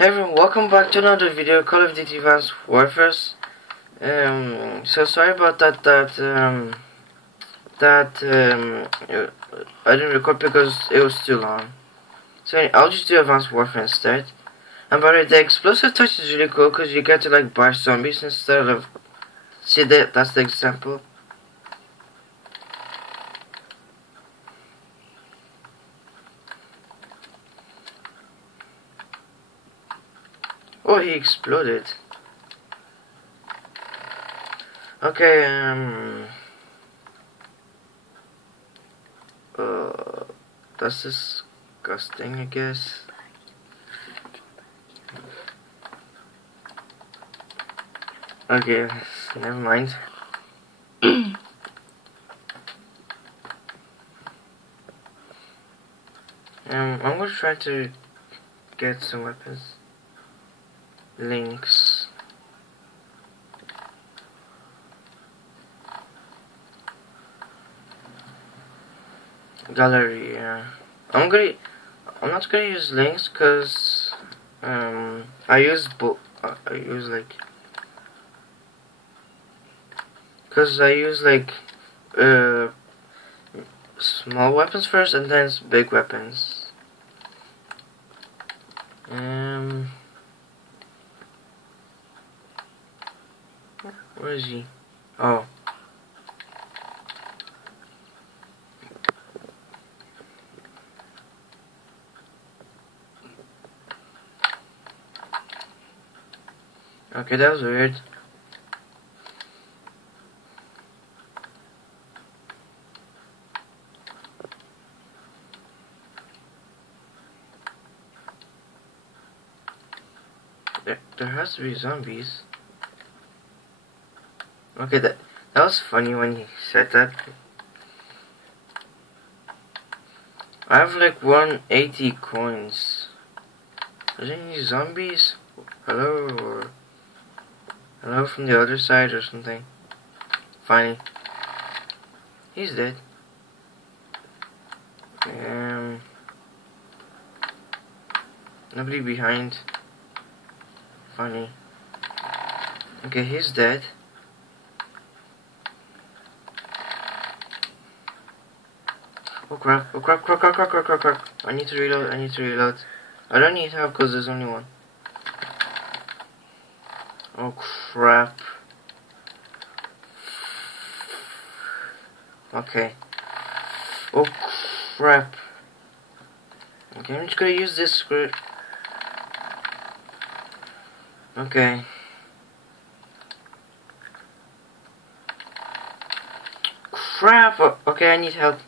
Hey everyone, welcome back to another video, Call of Duty Advanced Warfare. So sorry about I didn't record because it was too long. So anyway, I'll just do Advanced Warfare instead. And by the way, the explosive touch is really cool because you get to like bash zombies instead of... See that's the example. Oh, he exploded. Okay, that's disgusting, I guess. Okay, never mind. I'm gonna try to get some weapons. Links. Gallery, yeah. I'm not gonna use links because I use small weapons first and then big weapons. Where is he? Oh. Okay, that was weird. There has to be zombies. Okay, that was funny when he said that. I have like 180 coins. Are there any zombies? Hello? Or hello from the other side or something? Funny. He's dead. Nobody behind. Funny. Okay, he's dead. Oh crap, oh crap, crap, crap, crap, crap, crap, crap. I need to reload, I need to reload. I don't need help because there's only one. Oh crap. Okay. Oh crap. Okay, I'm just gonna use this script. Okay. Crap! Okay, I need help.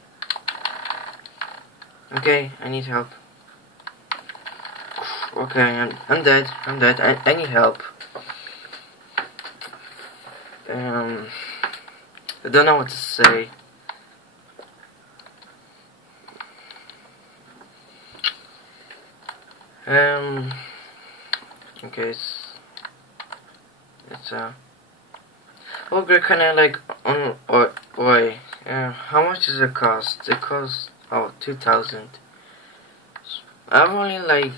Okay, I need help. Okay, I'm dead. I'm dead. I need help. I don't know what to say. Okay, it's oh, we're kinda like wait, how much does it cost? It costs 2,000. I have only like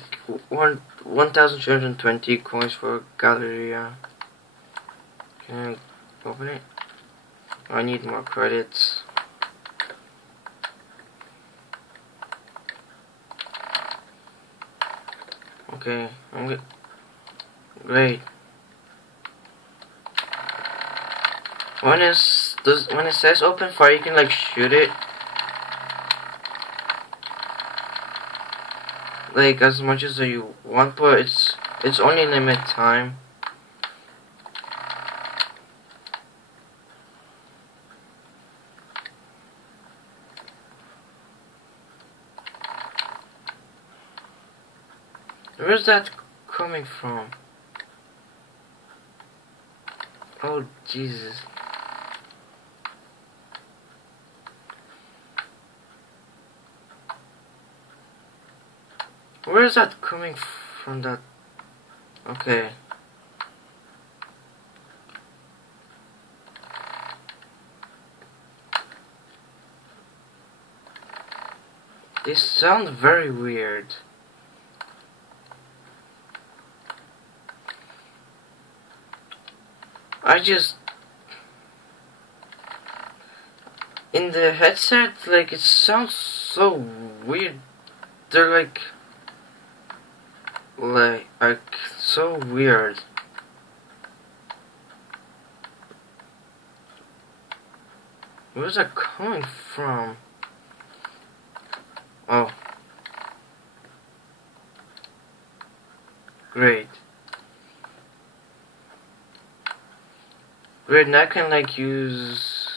1,220 coins for Galleria. Can I open it? I need more credits. Okay, I'm good. Great. When it says open fire, you can like shoot it like as much as you want, but it's only limit time. Where's that coming from? Oh Jesus. Where is that coming from? That okay. They sound very weird. I just in the headset, like, it sounds so weird. They're like so weird. Where's that coming from? Oh, great. Great, now I can like use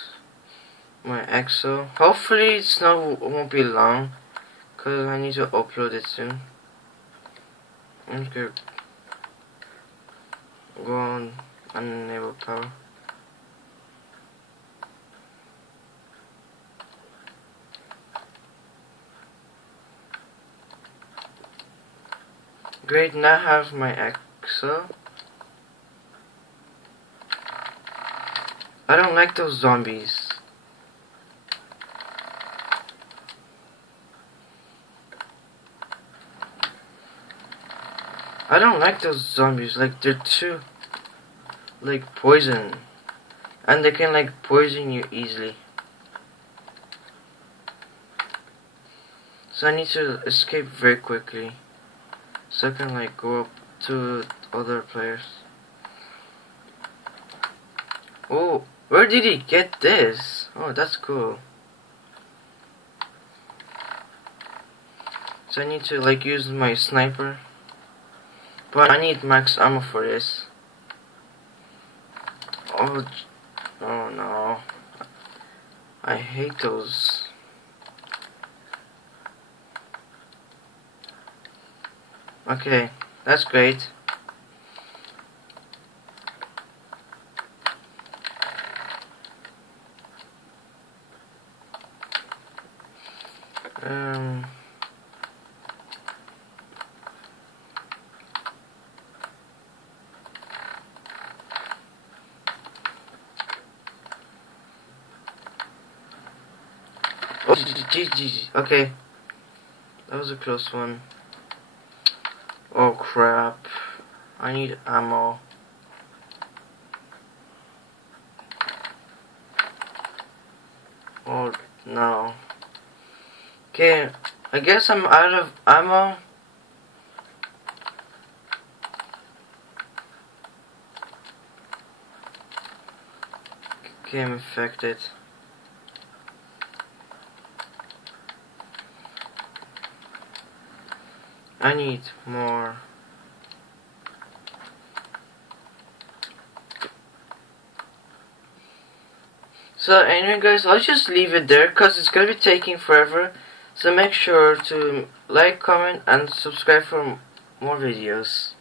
my EXO. Hopefully it's not won't be long, cause I need to upload it soon. Okay, go on enable power. Great, now I have my EXO. I don't like those zombies. I don't like those zombies, like they're too like poison. And they can like poison you easily. So I need to escape very quickly. So I can like go up to other players. Oh, where did he get this? Oh, that's cool. So I need to like use my sniper. But I need max ammo for this. Oh no. I hate those. Okay, that's great. Oh, GG. Okay, that was a close one. Oh crap! I need ammo. Oh no. Okay, I guess I'm out of ammo. Okay, I'm infected. I need more. So anyway guys, I'll just leave it there because it's gonna be taking forever. So make sure to like, comment and subscribe for more videos.